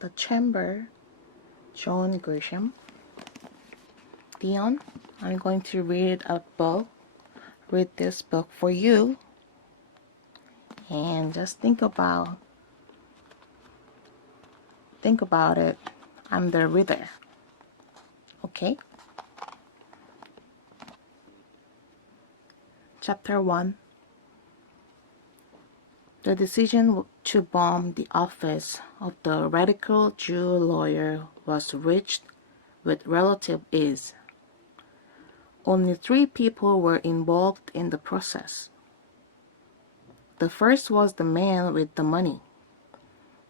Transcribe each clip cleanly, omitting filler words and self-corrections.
The Chamber, John Grisham. Dion, I'm going to read this book for you, and just think about it. I'm the reader. Okay? Chapter 1. The decision to bomb the office of the radical Jew lawyer was reached with relative ease. Only 3 people were involved in the process. The first was the man with the money.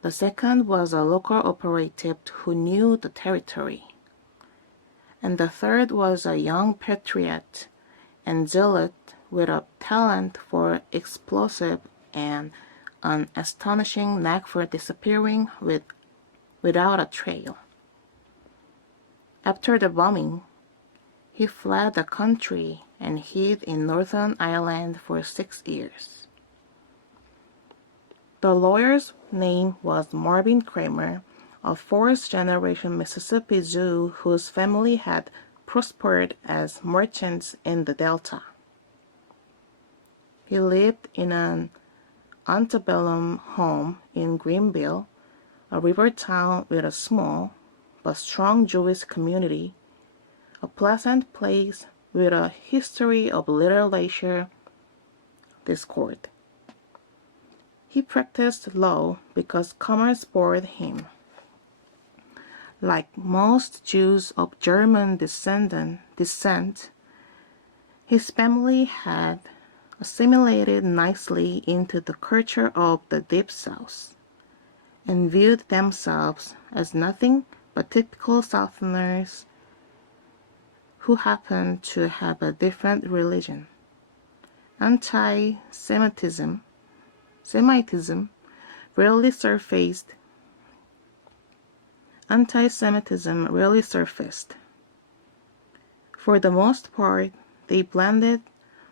The second was a local operative who knew the territory. And the third was a young patriot and zealot with a talent for explosive and an astonishing knack for disappearing without a trail. After the bombing, he fled the country and hid in Northern Ireland for 6 years. The lawyer's name was Marvin Kramer, a 4th-generation Mississippi Jew whose family had prospered as merchants in the Delta. He lived in an antebellum home in Greenville, a river town with a small but strong Jewish community, a pleasant place with a history of little leisure discord. He practiced law because commerce bored him. Like most Jews of German descent, his family had assimilated nicely into the culture of the Deep South and viewed themselves as nothing but typical Southerners who happened to have a different religion. Anti-Semitism rarely surfaced. For the most part, they blended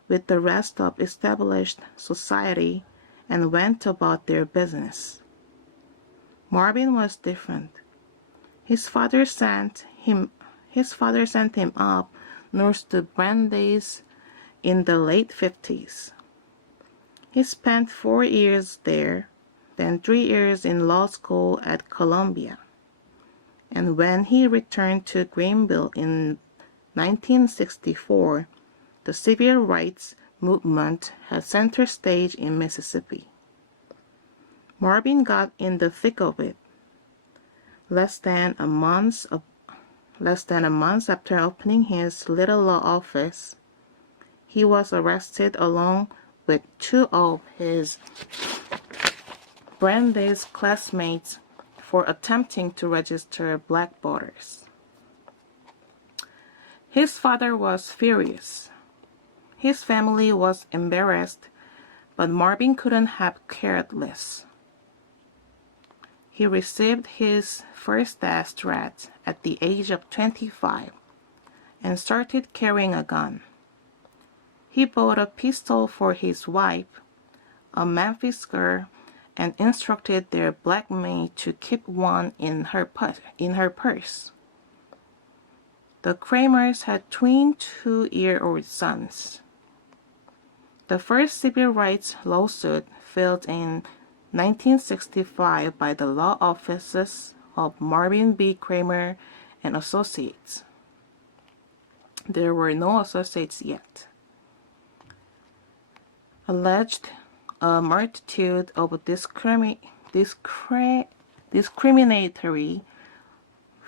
with the rest of established society and went about their business. Marvin was different. His father sent him up north to Brandeis in the late 50s. He spent 4 years there, then 3 years in law school at Columbia. And when he returned to Greenville in 1964, the civil rights movement had center stage in Mississippi. Marvin got in the thick of it. Less than a month after opening his little law office, he was arrested along with 2 of his Brandeis classmates for attempting to register black voters. His father was furious. His family was embarrassed, but Marvin couldn't have cared less. He received his first death threat at the age of 25 and started carrying a gun. He bought a pistol for his wife, a Memphis girl, and instructed their black maid to keep one in her purse. The Kramers had twin 2-year-old sons. The first civil rights lawsuit filed in 1965 by the law offices of Marvin B. Kramer and Associates. There were no associates yet. Alleged a multitude of discriminatory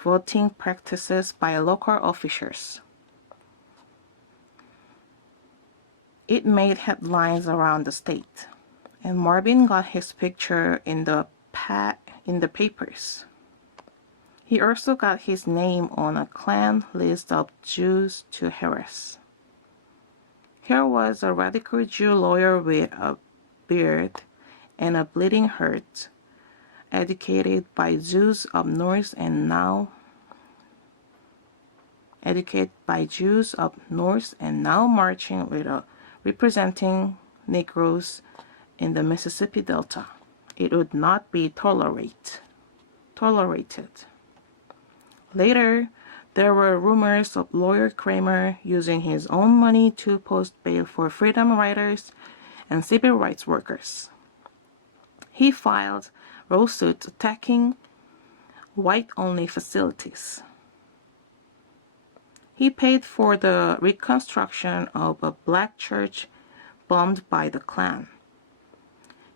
voting practices by local officials. It made headlines around the state, and Marvin got his picture in the papers. He also got his name on a Klan list of Jews to harass. Here was a radical Jew lawyer with a beard and a bleeding heart, educated by Jews up north and now marching with representing Negroes in the Mississippi Delta. It would not be tolerated. tolerated. Later, there were rumors of lawyer Kramer using his own money to post bail for freedom riders and civil rights workers. He filed lawsuits attacking white-only facilities. He paid for the reconstruction of a black church bombed by the Klan.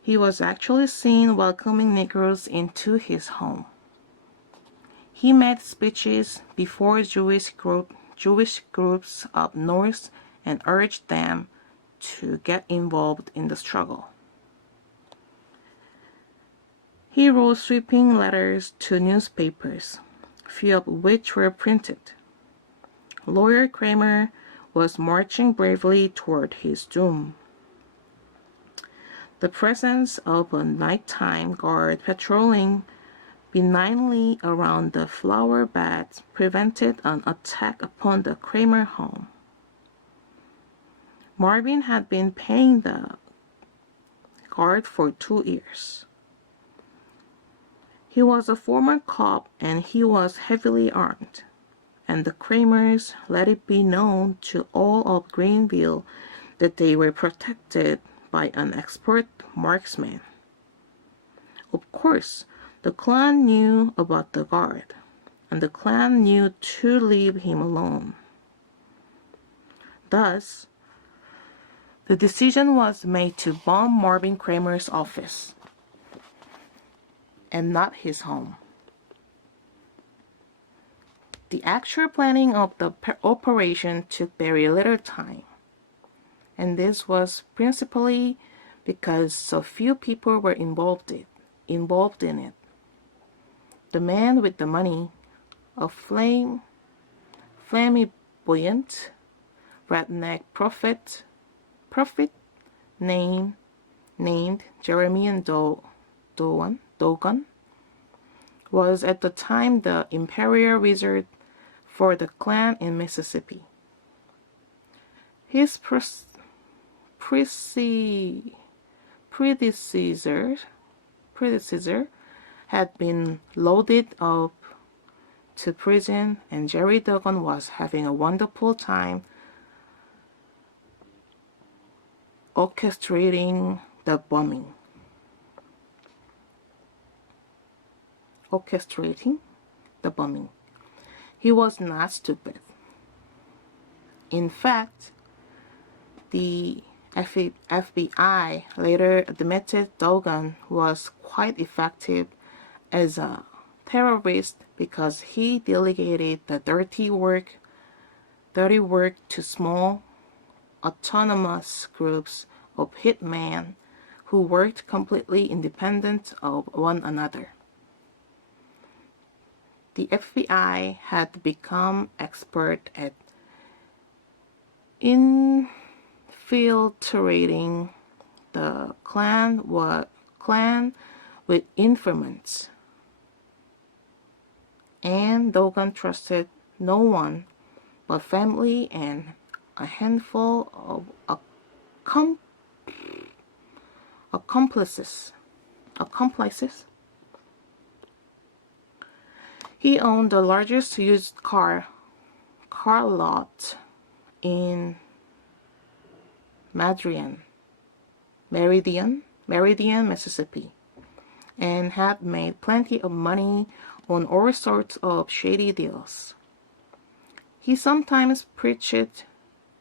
He was actually seen welcoming Negroes into his home. He made speeches before Jewish groups up north and urged them to get involved in the struggle. He wrote sweeping letters to newspapers, few of which were printed. Lawyer Kramer was marching bravely toward his doom. The presence of a nighttime guard patrolling benignly around the flower beds prevented an attack upon the Kramer home. Marvin had been paying the guard for 2 years. He was a former cop and he was heavily armed, and the Kramers let it be known to all of Greenville that they were protected by an expert marksman. Of course, the Klan knew about the guard, and the Klan knew to leave him alone. Thus, the decision was made to bomb Marvin Kramer's office, and not his home. The actual planning of the operation took very little time, and this was principally because so few people were involved in it. The man with the money, a flamboyant redneck prophet named Jeremy Dogan, was at the time the imperial wizard for the Klan in Mississippi. His predecessor had been loaded up to prison, and Jerry Dogan was having a wonderful time orchestrating the bombing. He was not stupid. In fact, the FBI later admitted Dogan was quite effective as a terrorist because he delegated the dirty work to small, autonomous groups of hitmen who worked completely independent of one another. The FBI had become expert at infiltrating the Klan with informants, and Dogan trusted no one but family and a handful of accomplices. He owned the largest used car lot in Meridian, Mississippi, and had made plenty of money on all sorts of shady deals. He sometimes preached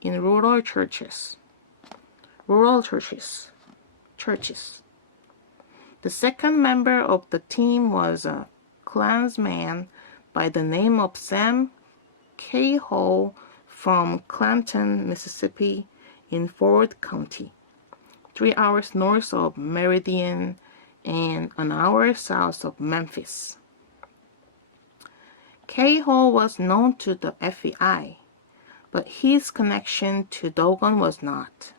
in rural churches. The second member of the team was a Klansman by the name of Sam Cahill from Clanton, Mississippi, in Ford County, 3 hours north of Meridian and an hour south of Memphis. Cahill was known to the FBI, but his connection to Dogan was not.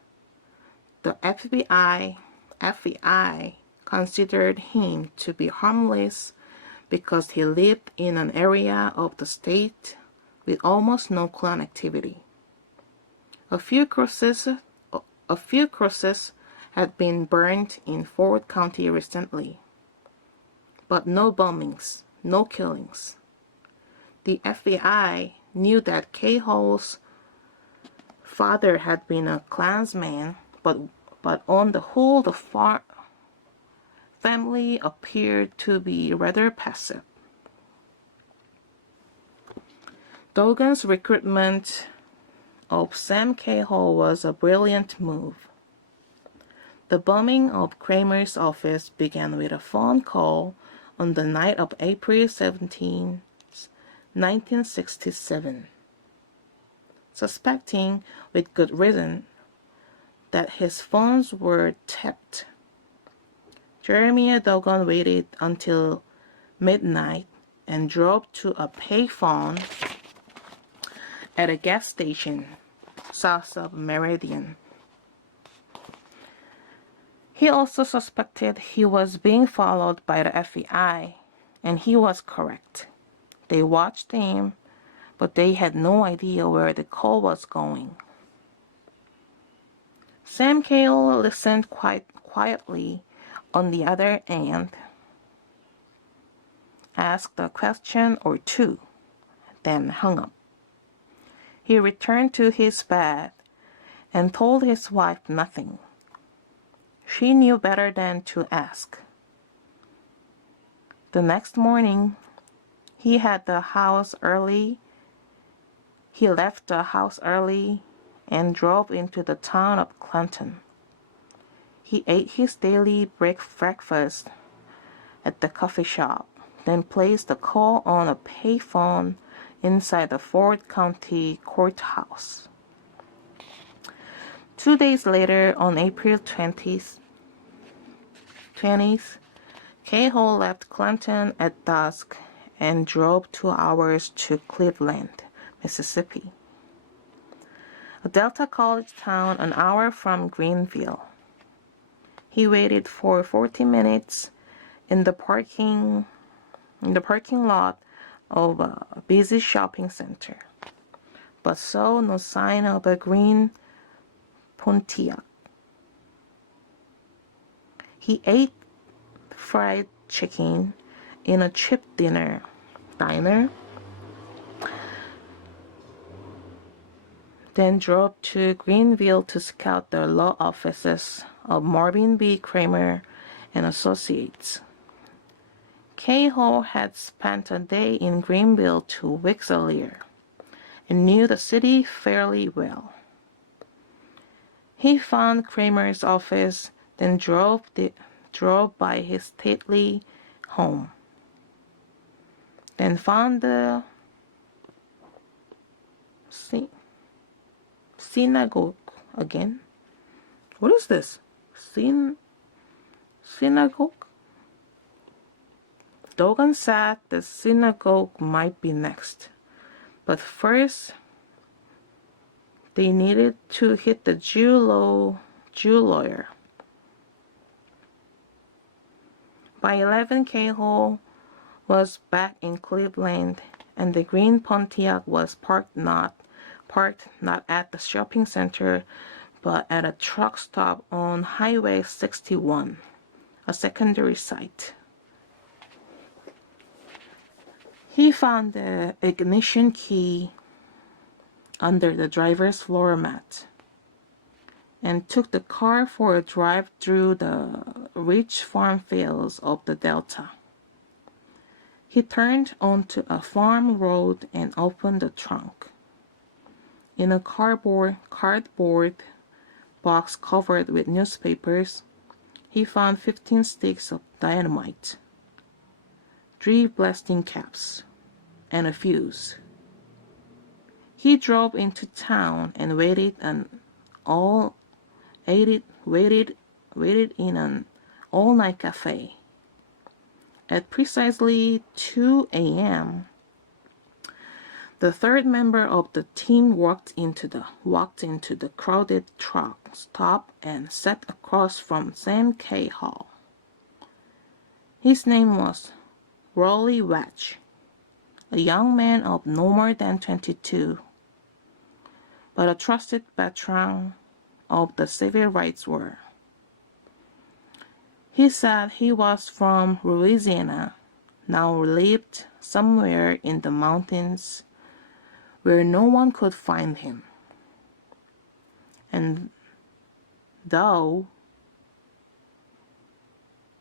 The FBI considered him to be harmless because he lived in an area of the state with almost no Klan activity. A few crosses had been burned in Ford County recently, but no bombings, no killings. The FBI knew that K-Hall's father had been a Klansman, but on the whole the family appeared to be rather passive. Dogan's recruitment of Sam K-Hall was a brilliant move. The bombing of Kramer's office began with a phone call on the night of April 17, 1967. Suspecting, with good reason, that his phones were tapped, Jeremiah Dogan waited until midnight and drove to a payphone at a gas station south of Meridian. He also suspected he was being followed by the FBI, and he was correct. They watched him, but they had no idea where the call was going. Sam K-Hall listened quite quietly on the other end, asked a question or two, then hung up. He returned to his bed and told his wife nothing. She knew better than to ask. The next morning, he left the house early and drove into the town of Clinton. He ate his daily breakfast at the coffee shop, then placed the call on a payphone inside the Ford County Courthouse. 2 days later, on April 20th, K-Hall left Clinton at dusk and drove 2 hours to Cleveland, Mississippi, a Delta college town an hour from Greenville. He waited for 40 minutes in the parking lot of a busy shopping center, but saw no sign of a green Pontiac. He ate fried chicken in a cheap diner, then drove to Greenville to scout the law offices of Marvin B. Kramer and Associates. K-Hall had spent a day in Greenville 2 weeks earlier and knew the city fairly well. He found Kramer's office, then drove by his stately home, then found the synagogue again. What is this? Synagogue? Dogan said the synagogue might be next, but first they needed to hit the Jew lawyer. By 11, K-Hall was back in Cleveland, and the green Pontiac was parked not at the shopping center, but at a truck stop on Highway 61, a secondary site. He found the ignition key under the driver's floor mat and took the car for a drive through the rich farm fields of the Delta. He turned onto a farm road and opened the trunk. In a cardboard box covered with newspapers, he found 15 sticks of dynamite, 3 blasting caps, and a fuse. He drove into town and waited in an all-night cafe. At precisely 2 a.m., the third member of the team walked into the crowded truck stop and sat across from Sam K-Hall. His name was Rolly Wedge, a young man of no more than 22, but a trusted veteran of the civil rights war. He said he was from Louisiana, now lived somewhere in the mountains where no one could find him. And though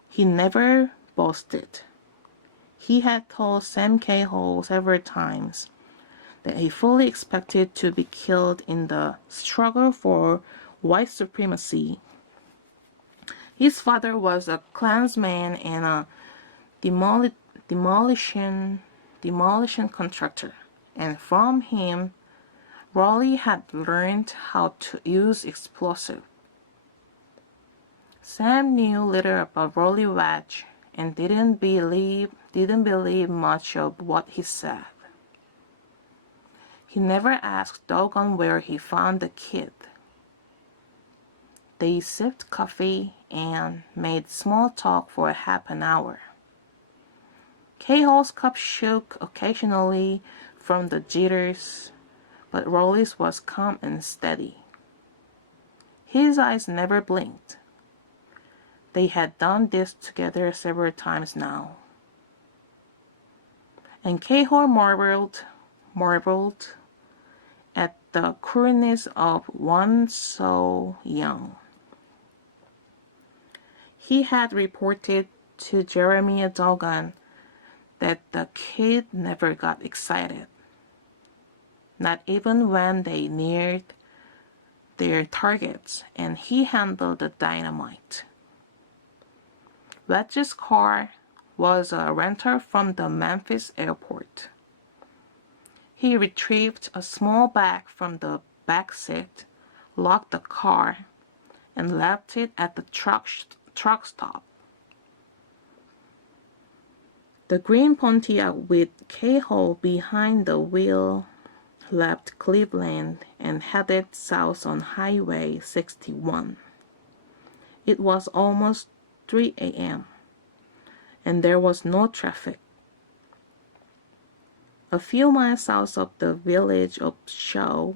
he never boasted, he had told Sam Cahill several times that he fully expected to be killed in the struggle for white supremacy. His father was a Klansman and a demolition contractor, and from him, Raleigh had learned how to use explosives. Sam knew little about Raleigh Wedge and didn't believe much of what he said. He never asked Doggone where he found the kid. They sipped coffee and made small talk for half an hour. Cahill's cup shook occasionally from the jitters, but Raleigh's was calm and steady. His eyes never blinked. They had done this together several times now. And Cahill marveled at the coolness of one so young. He had reported to Jeremiah Doggone that the kid never got excited, not even when they neared their targets, and he handled the dynamite. Wedge's car was a rental from the Memphis airport. He retrieved a small bag from the back seat, locked the car, and left it at the truck stop. The green Pontiac with Cahill behind the wheel left Cleveland and headed south on Highway 61. It was almost 3 a.m., and there was no traffic. A few miles south of the village of Shaw,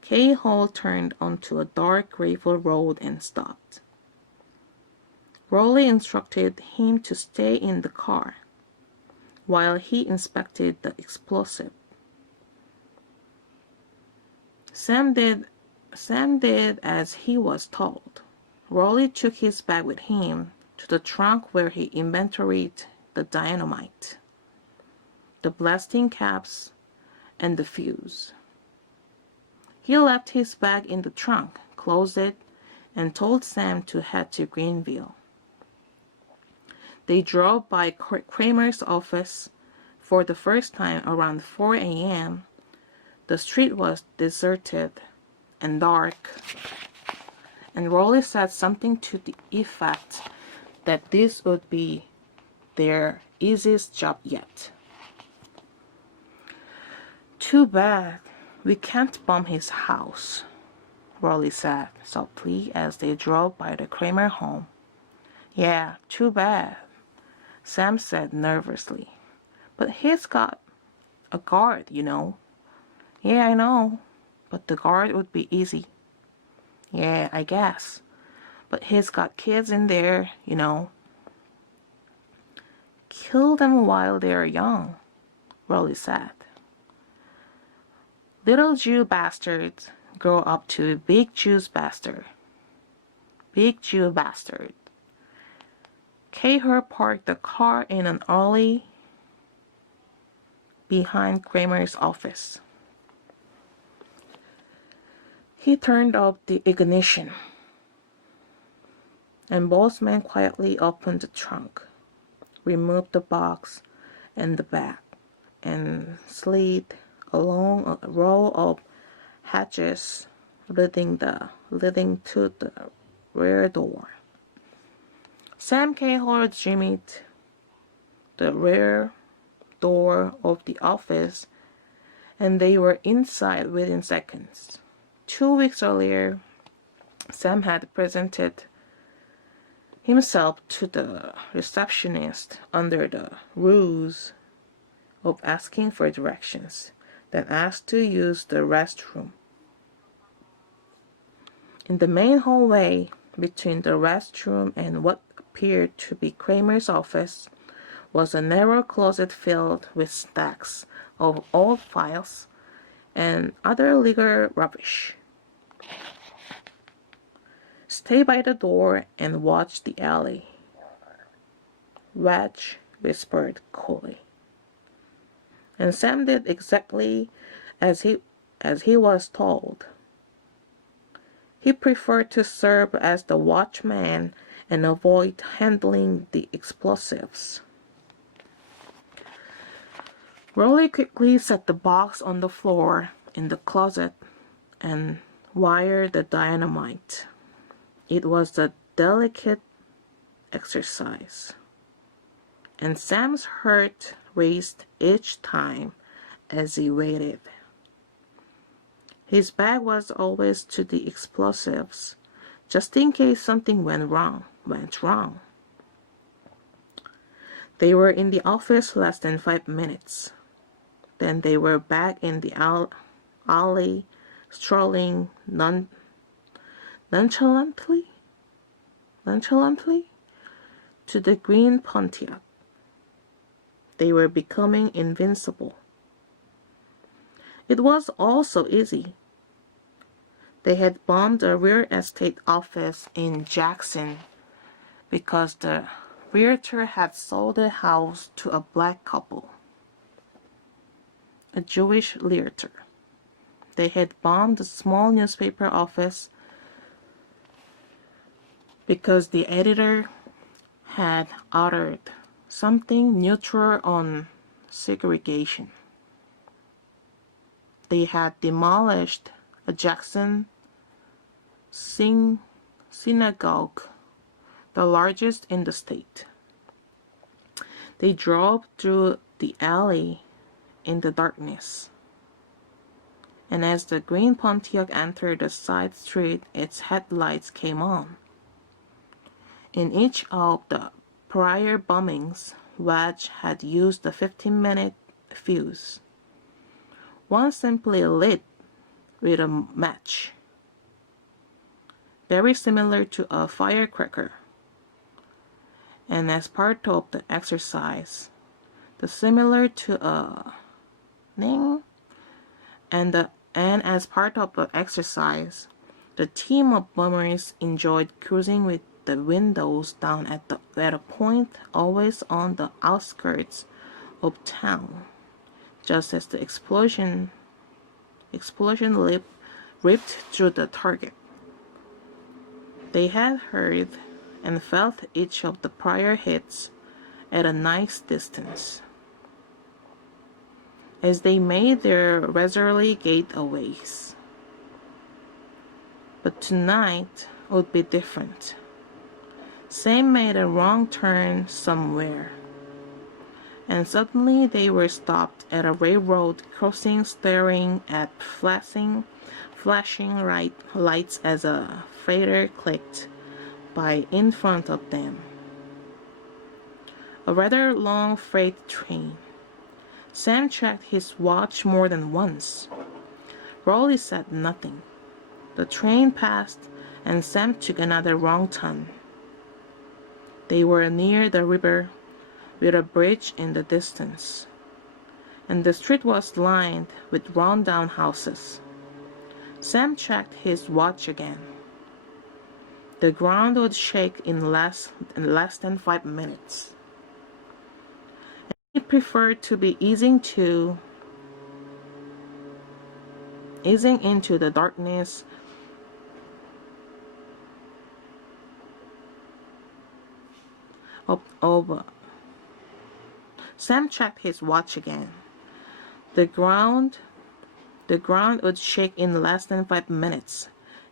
Cahill turned onto a dark gravel road and stopped. Raleigh instructed him to stay in the car while he inspected the explosive. Sam did as he was told. Raleigh took his bag with him to the trunk where he inventoried the dynamite, the blasting caps, and the fuse. He left his bag in the trunk, closed it, and told Sam to head to Greenville. They drove by Kramer's office for the first time around 4 a.m. The street was deserted and dark, and Raleigh said something to the effect that this would be their easiest job yet. "Too bad we can't bomb his house," Raleigh said softly as they drove by the Kramer home. "Yeah, too bad," Sam said nervously. "But he's got a guard, you know." "Yeah, I know, but the guard would be easy." "Yeah, I guess, but he's got kids in there, you know." "Kill them while they're young," Raleigh said. "Little Jew bastards grow up to big Jews bastard. Big Jew bastard." Cahill parked the car in an alley behind Kramer's office. He turned off the ignition, and both men quietly opened the trunk, removed the box and the bag, and slid along a row of hatches leading to the rear door. Sam Cahill jimmied the rear door of the office, and they were inside within seconds. 2 weeks earlier, Sam had presented himself to the receptionist under the ruse of asking for directions, then asked to use the restroom. In the main hallway between the restroom and what appeared to be Kramer's office was a narrow closet filled with stacks of old files and other legal rubbish. "Stay by the door and watch the alley," Wedge whispered coolly. And Sam did exactly as he was told. He preferred to serve as the watchman and avoid handling the explosives. Rolly quickly set the box on the floor in the closet and wired the dynamite. It was a delicate exercise, and Sam's heart raced each time as he waited. His back was always to the explosives, just in case something went wrong. They were in the office less than 5 minutes. Then they were back in the alley, strolling nonchalantly to the green Pontiac. They were becoming invincible. It was all so easy. They had bombed a real estate office in Jackson because the realtor had sold the house to a black couple, a Jewish realtor. They had bombed a small newspaper office because the editor had uttered something neutral on segregation. They had demolished a Jackson synagogue, the largest in the state. They drove through the alley in the darkness, and as the green Pontiac entered a side street, its headlights came on. In each of the prior bombings, Wedge had used a 15-minute fuse. One simply lit with a match, very similar to a firecracker. And as part of the exercise, similar to a ning, and as part of the exercise, the team of bombers enjoyed cruising with the windows down at a point always on the outskirts of town, just as the explosion ripped through the target. They had heard and felt each of the prior hits at a nice distance as they made their leisurely getaways. But tonight would be different. Sam made a wrong turn somewhere, and suddenly they were stopped at a railroad crossing, staring at flashing lights as a freighter clicked by in front of them. A rather long freight train. Sam checked his watch more than once. Rolly said nothing. The train passed, and Sam took another wrong turn. They were near the river, with a bridge in the distance, and the street was lined with run-down houses. Sam checked his watch again. The ground would shake in less than 5 minutes. And he preferred to be easing into the darkness of Sam checked his watch again. The ground would shake in less than 5 minutes,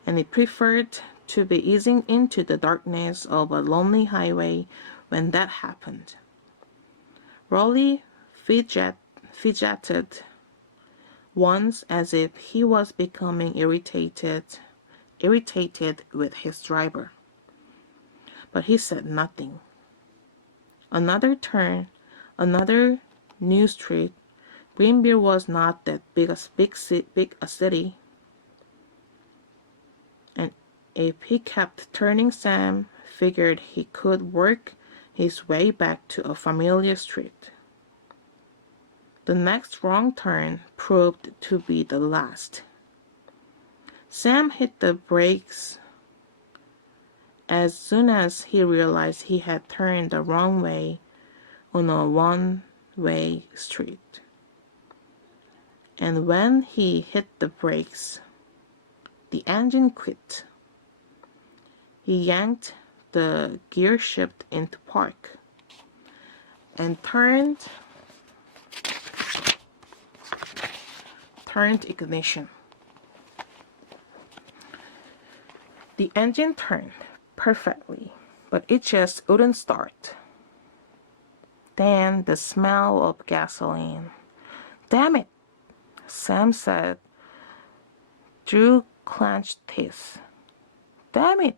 and he preferred to be easing into the darkness of a lonely highway when that happened. Rolly fidgeted once as if he was becoming irritated with his driver. But he said nothing. Another turn, another new street. Greenville was not that big a city, and if he kept turning, Sam figured he could work his way back to a familiar street. The next wrong turn proved to be the last. Sam hit the brakes as soon as he realized he had turned the wrong way on a one-way street. And when he hit the brakes, the engine quit. He yanked the gear shift into park and turned ignition. The engine turned perfectly, but it just wouldn't start. Then the smell of gasoline. Damn it, Sam said through clenched teeth. Damn it.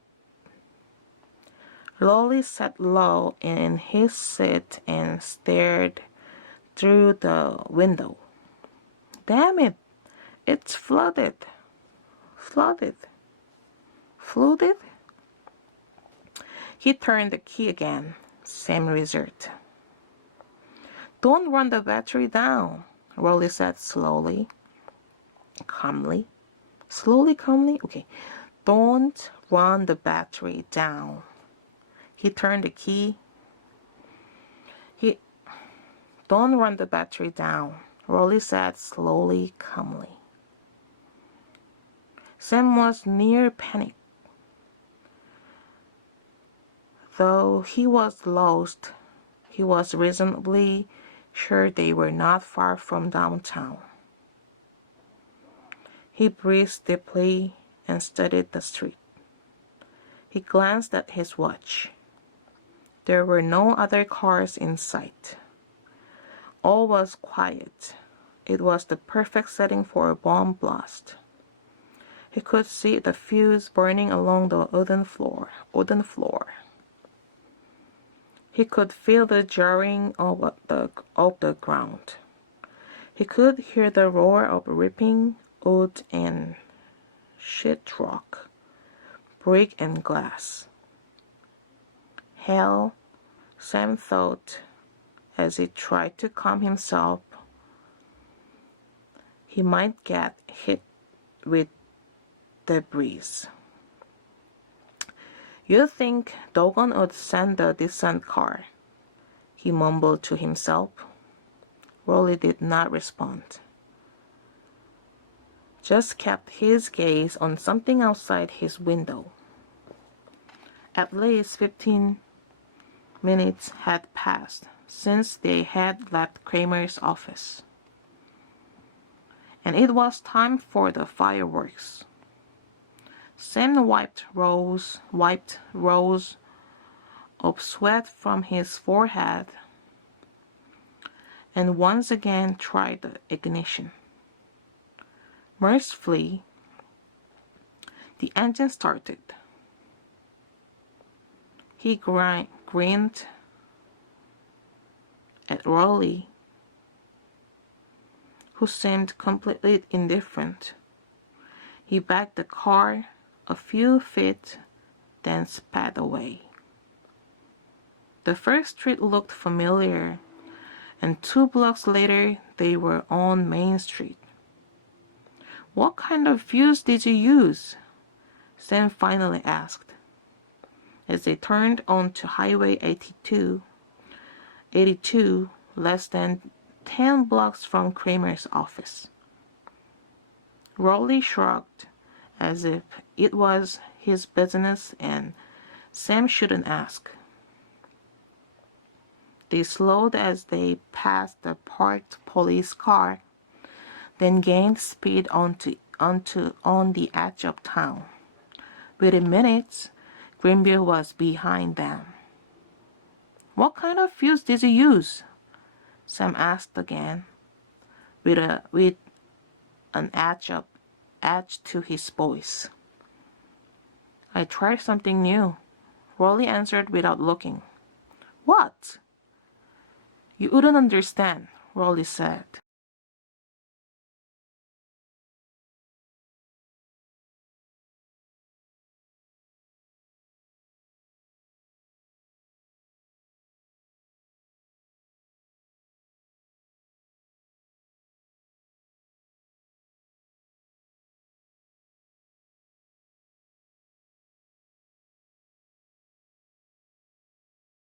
Rolly sat low in his seat and stared through the window. Damn it, it's flooded. Flooded. Flooded? He turned the key again. Sam reserved. Don't run the battery down, Rolly said slowly, calmly. Slowly, calmly? Okay. Don't run the battery down. He turned the key. Don't run the battery down, Rolly said slowly, calmly. Sam was near panic. Though he was lost, he was reasonably sure they were not far from downtown. He breathed deeply and studied the street. He glanced at his watch. There were no other cars in sight. All was quiet. It was the perfect setting for a bomb blast. He could see the fuse burning along the wooden floor. He could feel the jarring of the ground. He could hear the roar of ripping wood and sheetrock, brick and glass. Hell, Sam thought as he tried to calm himself. He might get hit with debris. "You think Dogon would send a decent car?" he mumbled to himself. Rolly did not respond. Just kept his gaze on something outside his window. At least 15 minutes had passed since they had left Kramer's office, and it was time for the fireworks. Sam wiped rows of sweat from his forehead and once again tried the ignition. Mercifully, the engine started. He grinned at Rolly, who seemed completely indifferent. He backed the car a few feet, then sped away. The first street looked familiar, and 2 blocks later they were on Main Street. "What kind of fuse did you use?" Sam finally asked, as they turned onto Highway 82, less than 10 blocks from Kramer's office. Rolly shrugged, as if it was his business and Sam shouldn't ask. They slowed as they passed the parked police car, then gained speed on the edge of town. Within minutes, Greenville was behind them. "What kind of fuse did you use?" Sam asked again, with an edge to his voice. "I tried something new," Rolly answered without looking. "What?" "You wouldn't understand," Rolly said.